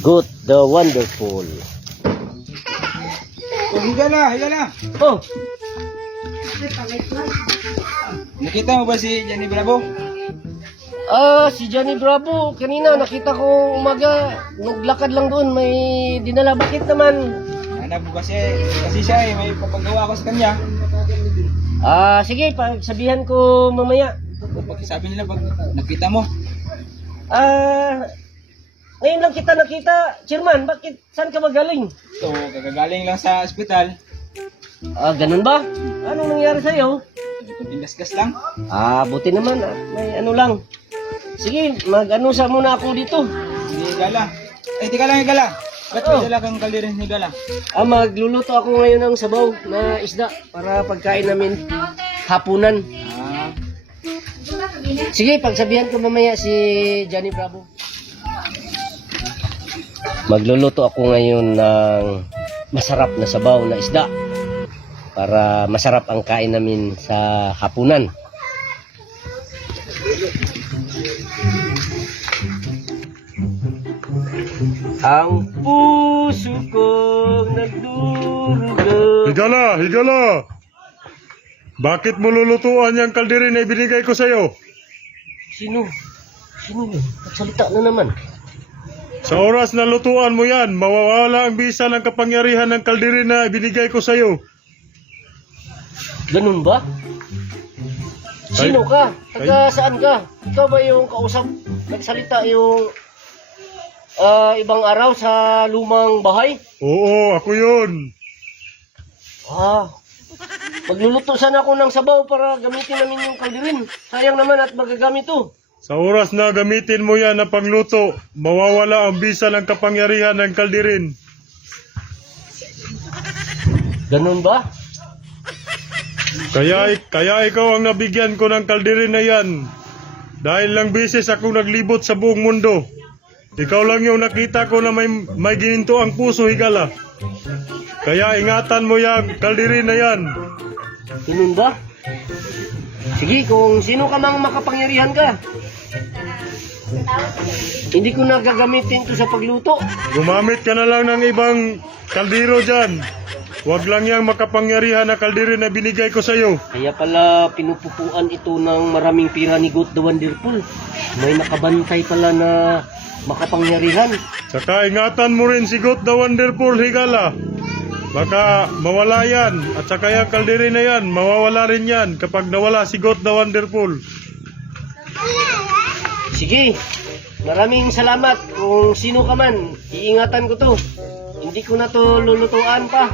Good, the wonderful. Oh, higa na. Oh, Nakita mo ba si Jenny Bravo? si Johnny Bravo, kanina nakita ko umaga, naglakad lang doon, may dinala. Bakit naman? Hanap ko kasi siya may papagawa ko sa kanya. Sige, sabihan ko mamaya. Pag sabi nila pag nakita mo, Ngayon lang kita nakita, Chairman, bakit, saan ka magaling? ito kagagaling lang sa ospital. Ganun ba? Anong nangyari sa'yo? Indasgas lang. Buti naman, may ano lang. Sige, mag-ano sa muna ako dito. Hindi higala. Tika lang higala. Ba't Oh. dala kang kalderin higala? Magluluto ako ngayon ng sabaw na isda para pagkain namin hapunan. Sige, pagsabihan ko mamaya si Johnny Bravo. Magluluto ako ngayon ng masarap na sabaw na isda para masarap ang kain namin sa hapunan. Ang puso kong nagdurugo. Higala! Bakit mo lulutuan yung kaldiri na ibinigay ko sa'yo? Sino? Sino yun? Nagsalita na naman. Sa oras na lutuan mo yan, mawawala ang bisa ng kapangyarihan ng kaldiri na ibinigay ko sa'yo. Ganun ba? Sino ka? Taga saan ka? Ikaw ba yung kausap? Nagsalita yung ibang araw sa lumang bahay? Oo, ako yun. Magluluto sana ako ng sabaw para gamitin namin yung kaldirin. Sayang naman at magagamit to. Sa oras na gamitin mo yan na pangluto, mawawala ang bisa ng kapangyarihan ng kaldirin. Ganun ba? Kaya ikaw ang nabigyan ko ng kaldirin na yan. Dahil lang bisis akong naglibot sa buong mundo. Ikaw lang yung nakita ko na may gininto ang puso, higala. Kaya ingatan mo yung kaldirin na yan. Ganun ba? Sige, kung sino ka mang makapangyarihan ka. Hindi ko na gagamitin to sa pagluto. Gumamit ka na lang ng ibang kaldero dyan. Huwag lang yung makapangyarihan na kaldero na binigay ko sa'yo. Kaya pala pinupupuan ito ng maraming pira ni God the Wonderful. May nakabantay pala na makapangyarihan. Saka ingatan mo rin si God the Wonderful, higala. Baka mawala yan. At saka yung kaldero na yan, mawawala rin yan kapag nawala si God the Wonderful. Sige, maraming salamat. Kung sino ka man, iingatan ko to. Hindi ko na to lulutuan pa.